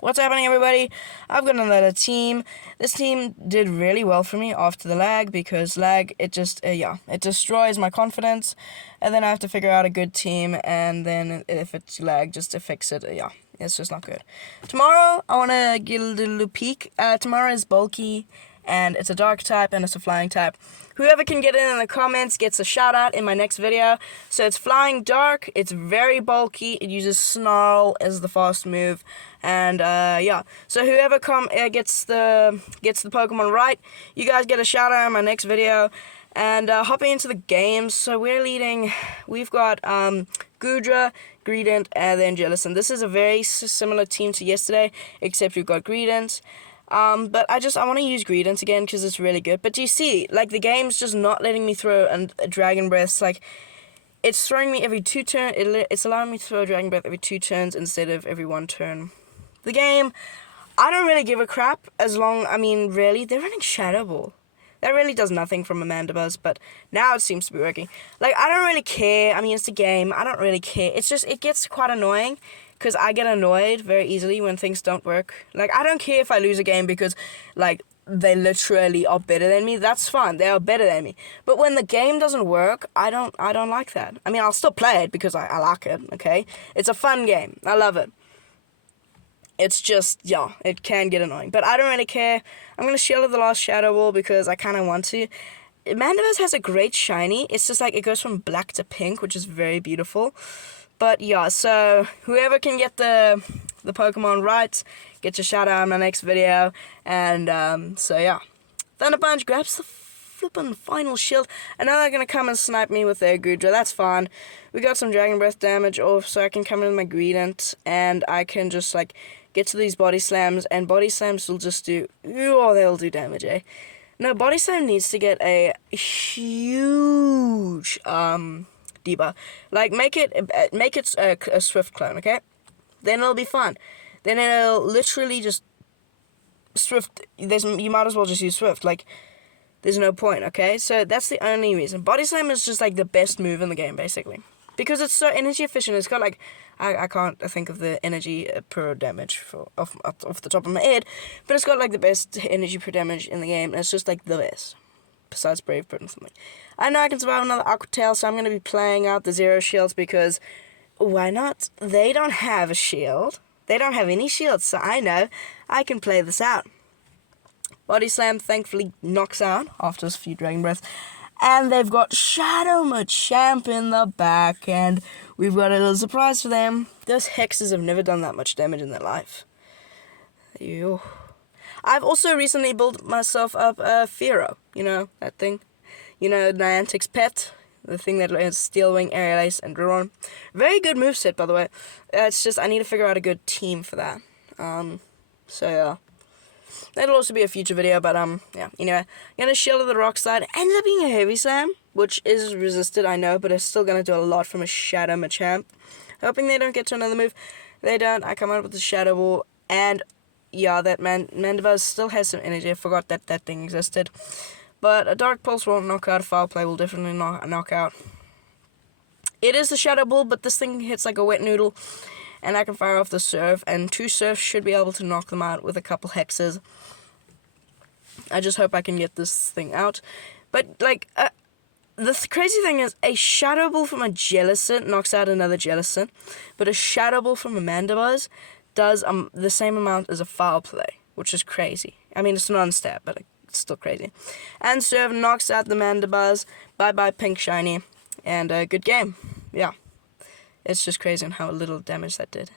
What's happening, everybody? I've got another team. This team did really well for me after the lag, because lag, it just, it destroys my confidence, and then I have to figure out a good team, and then if it's lag, just to fix it, it's just not good. Tomorrow, I want to get a little peek. Tomorrow is bulky, and it's a dark type, and it's a flying type. Whoever can get in the comments gets a shout out in my next video. So it's flying dark, it's very bulky, it uses snarl as the fast move, and so whoever gets the Pokemon right, you guys get a shout out in my next video. And hopping into the games, so we've got Goodra, Greedent, and then Jellicent. This is a very similar team to yesterday, except we've got Greedent. But I want to use Greedent again because it's really good. But do you see, like, the game's just not letting me throw a Dragon Breath. Like, it's throwing me every 2 turns. It's allowing me to throw a Dragon Breath every 2 turns instead of every 1 turn. The game, I don't really give a crap really, they're running Shadow Ball. That really does nothing from a Mandibuzz, but now it seems to be working. Like, I don't really care. I mean, it's a game. I don't really care. It's just, it gets quite annoying, because I get annoyed very easily when things don't work. Like, I don't care if I lose a game because, like, they literally are better than me. That's fine. They are better than me. But when the game doesn't work, I don't like that. I mean, I'll still play it because I like it, okay? It's a fun game. I love it. It's just, it can get annoying. But I don't really care. I'm going to shield the last Shadow Ball because I kind of want to. Mandibuzz has a great shiny. It's just like it goes from black to pink, which is very beautiful. But so whoever can get the Pokemon right gets a shout out in my next video. And Thunder Punch grabs the flippin' final shield. And now they're gonna come and snipe me with their Goodra. That's fine. We got some Dragon Breath damage off, so I can come in with my Greedent, and I can just like get to these Body Slams, and Body Slams will just do they'll do damage, eh? No, Body Slam needs to get a huge debuff. Like, make it a Swift clone, okay? Then it'll be fun. Then it'll literally just Swift. You might as well just use Swift. Like, there's no point, okay? So that's the only reason. Body Slam is just like the best move in the game, basically, because it's so energy efficient. It's got like I can't think of the energy per damage off the top of my head, but it's got like the best energy per damage in the game, and it's just like the best. Besides Brave Bird and something. I know I can survive another Aqua Tail, so I'm going to be playing out the Zero Shields because why not? They don't have a shield. They don't have any shields, so I know I can play this out. Body Slam thankfully knocks out after a few Dragon Breaths. And they've got Shadow Machamp in the back, and we've got a little surprise for them. Those Hexes have never done that much damage in their life. Ew. I've also recently built myself up a Fearow. You know, that thing. You know, Niantic's pet. The thing that is Steel Wing, Aerial Ace, and Driron. Very good moveset, by the way. It's just, I need to figure out a good team for that. That'll also be a future video, but, anyway. I'm gonna shield the Rock Slide. Ends up being a Heavy Slam, which is resisted, I know, but it's still gonna do a lot from a Shadow Machamp. Hoping they don't get to another move. They don't. I come out with the Shadow Ball, and that Mandibuzz still has some energy. I forgot that thing existed. But a Dark Pulse won't knock out. A Foul Play will definitely knock out. It is the Shadow Ball, but this thing hits like a wet noodle. And I can fire off the Surf. And 2 Surfs should be able to knock them out with a couple Hexes. I just hope I can get this thing out. But, like, the crazy thing is, a Shadow Ball from a Jellicent knocks out another Jellicent. But a Shadow Ball from a Mandibuzz does the same amount as a Foul Play, which is crazy. I mean, it's non-stat, but it's still crazy. And Surf knocks out the Mandibuzz. Bye-bye Pink Shiny. And good game. Yeah. It's just crazy on how little damage that did.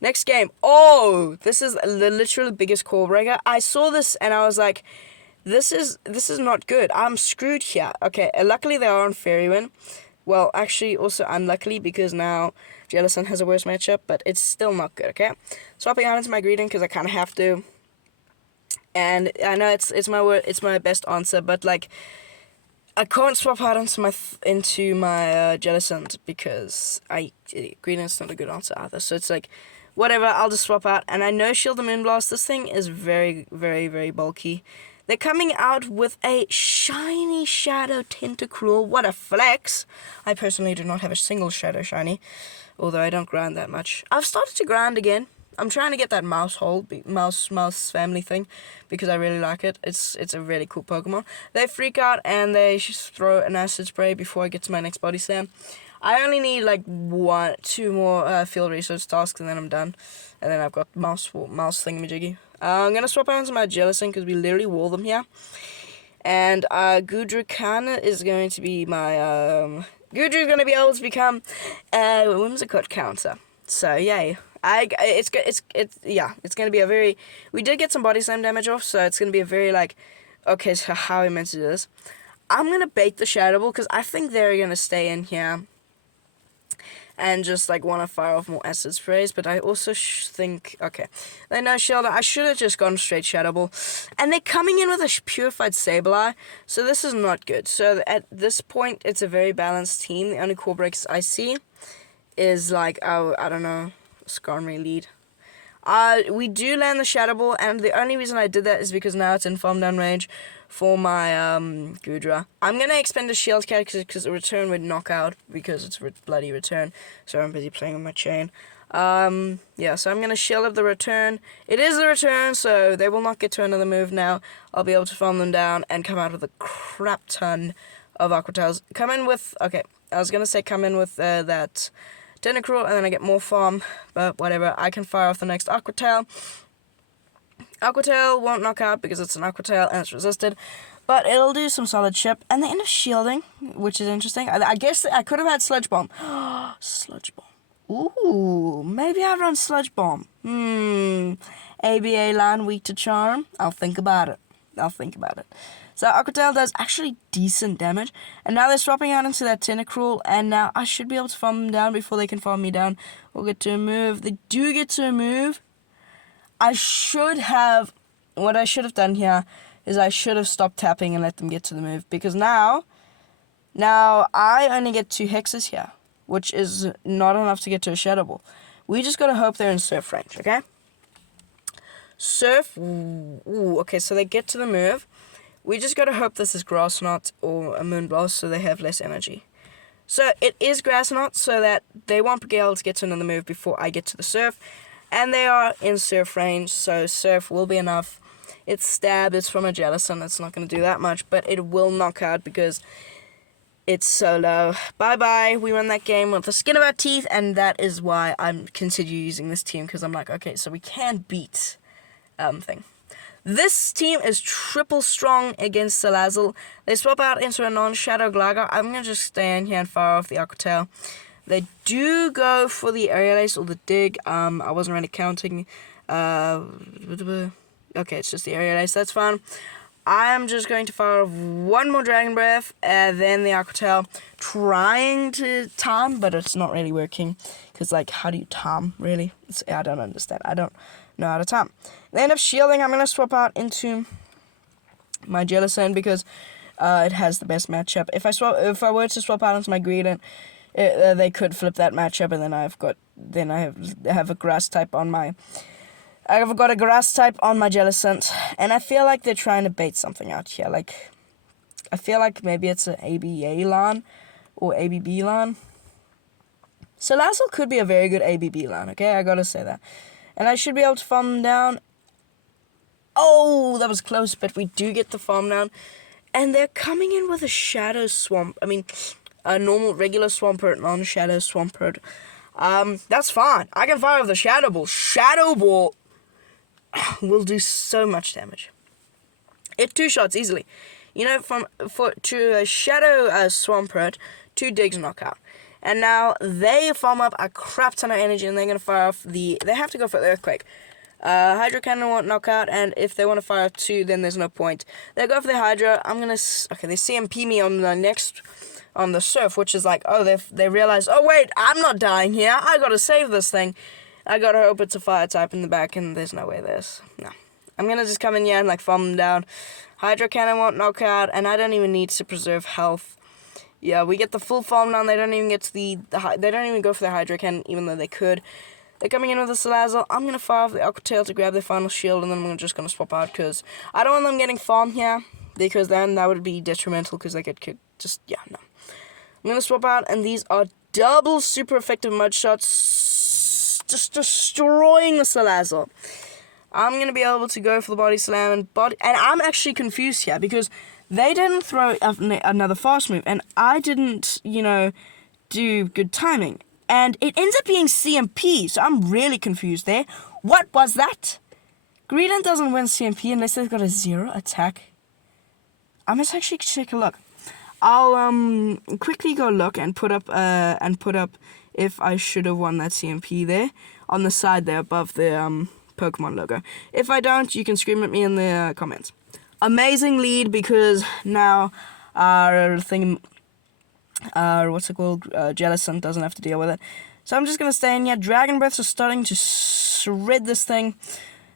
Next game. Oh, this is the literal biggest core breaker. I saw this and I was like, this is not good. I'm screwed here. Okay, luckily they are on Fairy Wind. Well, actually, also unluckily because now Jellicent has a worse matchup, but it's still not good, okay? Swapping out into my Greedent because I kind of have to. And I know it's my best answer, but like I can't swap out into my Jellicent because Greedent's not a good answer either. So it's like whatever, I'll just swap out. And I know Shield and Moonblast. This thing is very, very, very bulky. They're coming out with a shiny Shadow Tentacruel. What a flex. I personally do not have a single Shadow shiny, although I don't grind that much. I've started to grind again. I'm trying to get that mouse family thing because I really like it. It's a really cool Pokemon. They freak out and they throw an acid spray before I get to my next body slam. I only need like 2 more field research tasks and then I'm done. And then I've got mouse thingamajiggy. I'm gonna swap out into my Jellicent because we literally wall them here. And Gudrakana is going to be my Gudru's gonna be able to become a Whimsicott counter. So yay. It's gonna be a very. We did get some body slam damage off, so it's gonna be a very like. Okay, so how I meant to do this? I'm gonna bait the Shadow Ball because I think they're gonna stay in here and just like want to fire off more acid sprays. But I also think okay, they know Shelter. I should have just gone straight Shadow Ball, and they're coming in with a purified Sableye, so this is not good. So at this point, it's a very balanced team. The only core breaks I see is like I don't know. Skarmory lead. We do land the Shadow Ball, and the only reason I did that is because now it's in farm down range for my Gudra. I'm gonna expend a Shield Cat because the return would knock out because it's bloody return. So I'm busy playing with my chain. Yeah, so I'm gonna shield up the return. It is the return, so they will not get to another move now. I'll be able to farm them down and come out with a crap ton of Aqua Tails. Come in with that Tentacruel, and then I get more farm, but whatever. I can fire off the next Aqua Tail. Aqua Tail won't knock out because it's an Aqua Tail and it's resisted, but it'll do some solid chip, and they end up shielding, which is interesting. I guess I could have had Sludge Bomb. Sludge Bomb. Ooh, maybe I'd run Sludge Bomb. ABA line weak to Charm. I'll think about it. So Aqua Tail does actually decent damage, and now they're swapping out into that Tentacruel, and now I should be able to farm them down before they can farm me down. We'll get to a move. They do get to a move. What I should have done here is I should have stopped tapping and let them get to the move, because now I only get 2 hexes here, which is not enough to get to a Shadow Ball. We just gotta hope they're in Surf range, okay? Surf, okay, so they get to the move. We just gotta hope this is Grass Knot or a Moonblast so they have less energy. So it is Grass Knot so that they won't be able to get to another move before I get to the Surf. And they are in Surf range, so Surf will be enough. It's Stab, it's from a Jellicent, it's not gonna do that much, but it will knock out because it's so low. Bye-bye, we won that game with the skin of our teeth, and that is why I'm continue using this team, because I'm like, okay, so we can beat thing. This team is triple strong against Salazzle. They swap out into a non-Shadow Gligar. I'm going to just stay in here and fire off the Aqua Tail. They do go for the Aerial Ace or the Dig. I wasn't really counting. Okay, it's just the Aerial Ace. That's fine. I'm just going to fire off 1 more Dragon Breath, and then the Aqua Tail, trying to Tarm, but it's not really working. Because, like, how do you Tarm, really? I don't understand. I don't know how to Tarm. They end up shielding. I'm going to swap out into my Jellicent because it has the best matchup. If I were to swap out into my Greedent, they could flip that matchup, and then I have a grass type on my. I've got a grass type on my Jellicent, and I feel like they're trying to bait something out here. Like, I feel like maybe it's an ABA LAN or ABB LAN. Salazzle could be a very good ABB LAN. Okay, I gotta say that. And I should be able to farm them down. Oh, that was close, but we do get the farm down. And they're coming in with a Shadow Swamp. I mean, a normal, regular Swampert, non-Shadow Swampert. That's fine. I can fire with the Shadow Ball. Shadow Ball will do so much damage. It 2 shots easily. You know, to a Shadow Swampert, 2 digs knockout. And now they farm up a crap ton of energy, and they're going to fire off they have to go for the Earthquake. Hydro Cannon won't knock out, and if they want to fire off 2, then there's no point. They go for the Hydro. I'm going to, okay, they CMP me on the Surf, which is like, oh, they realize, oh, wait, I'm not dying here. I got to save this thing. I got to hope it's a Fire type in the back, and there's no way no. I'm going to just come in here and, like, farm them down. Hydro Cannon won't knock out, and I don't even need to preserve health. Yeah, we get the full farm down. They don't even get to they don't even go for the Hydro Cannon, even though they could. They're coming in with the Salazzle. I'm going to fire off the Aqua Tail to grab their final shield, and then I'm just going to swap out, because I don't want them getting farm here, because then that would be detrimental, because they get kicked. No. I'm going to swap out, and these are double super effective mud shots. just destroying the Salazzle. I'm going to be able to go for the body slam and I'm actually confused here because they didn't throw another fast move and I didn't, do good timing. And it ends up being CMP, so I'm really confused there. What was that? Greedent doesn't win CMP unless they've got a 0 attack. I must actually take a look. I'll quickly go look and put up if I should have won that CMP there on the side there above the Pokemon logo. If I don't, you can scream at me in the comments. Amazing lead because now our Jellicent doesn't have to deal with it. So I'm just gonna stay in here. Dragon Breaths are starting to shred this thing.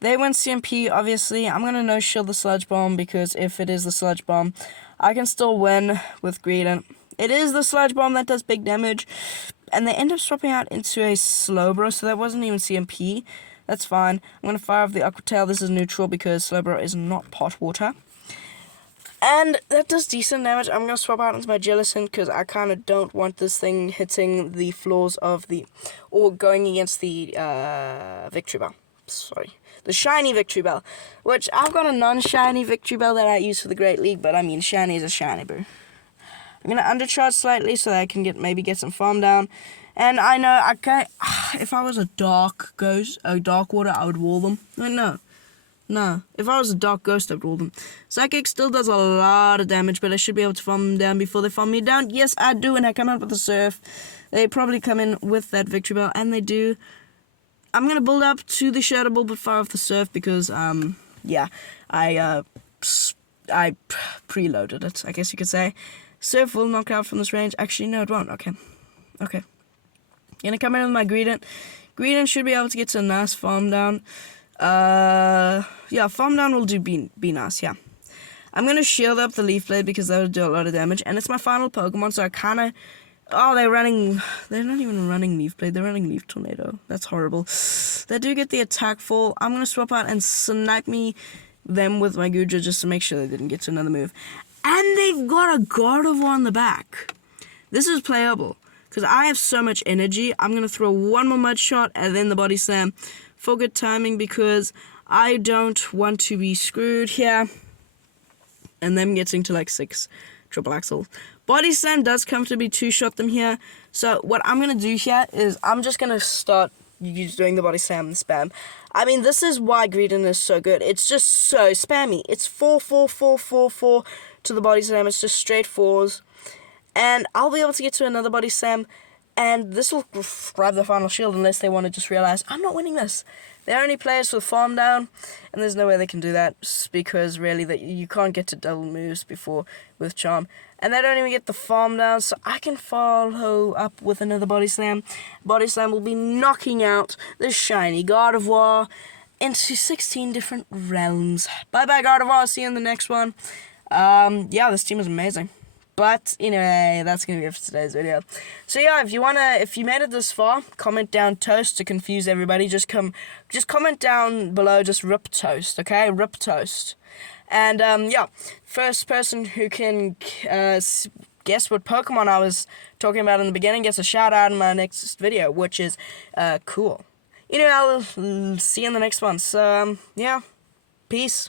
They went CMP, obviously. I'm gonna no-shield the Sludge Bomb because if it is the Sludge Bomb, I can still win with Greedent. It is the Sludge Bomb that does big damage. And they end up swapping out into a Slowbro, so that wasn't even CMP. That's fine. I'm going to fire off the Aqua Tail. This is neutral because Slowbro is not pot water. And that does decent damage. I'm going to swap out into my Jellicent because I kind of don't want this thing hitting the floors of or going against the Victory Bell. Sorry. The Shiny Victory Bell. Which I've got a non-shiny Victory Bell that I use for the Great League, but I mean, shiny is a shiny, bro. I'm going to undercharge slightly so that I can maybe get some farm down. And I know I can't. If I was a Dark Water, I would wall them. No. If I was a Dark Ghost, I'd wall them. Psychic still does a lot of damage, but I should be able to farm them down before they farm me down. Yes, I do, and I come out with the Surf. They probably come in with that Victory Bell, and they do. I'm going to build up to the Shadow Ball, but fire off the Surf because, I preloaded it, I guess you could say. Surf will knock out from this range. Actually, no, it won't. Okay. Gonna come in with my Greedent. Greedent should be able to get to a nice farm down. Farm down will be nice, yeah. I'm gonna shield up the Leaf Blade because that would do a lot of damage. And it's my final Pokemon, so I kinda... Oh, they're not even running Leaf Blade, they're running Leaf Tornado. That's horrible. They do get the attack fall. I'm gonna swap out and snipe them with my Goodra just to make sure they didn't get to another move. And they've got a Gardevoir on the back. This is playable. Because I have so much energy, I'm going to throw one more Mud Shot and then the Body Slam for good timing because I don't want to be screwed here. And them getting to like 6 Triple Axle. Body Slam does comfortably 2-shot them here. So what I'm going to do here is I'm just going to start doing the Body Slam and spam. I mean, this is why Greedent is so good. It's just so spammy. It's 4, 4, 4, 4, 4 to the Body Slam. It's just straight 4s. And I'll be able to get to another Body Slam, and this will grab the final shield unless they want to just realize, I'm not winning this. They're only players for farm down, and there's no way they can do that, because really you can't get to double moves before with Charm. And they don't even get the farm down, so I can follow up with another Body Slam. Body Slam will be knocking out the shiny Gardevoir into 16 different realms. Bye-bye, Gardevoir. See you in the next one. This team is amazing. But anyway, that's gonna be it for today's video. So yeah, if you made it this far, comment down Toast to confuse everybody. Just comment down below, just Rip Toast, okay? Rip Toast. And first person who can guess what Pokemon I was talking about in the beginning gets a shout out in my next video, which is cool. I'll see you in the next one. So peace.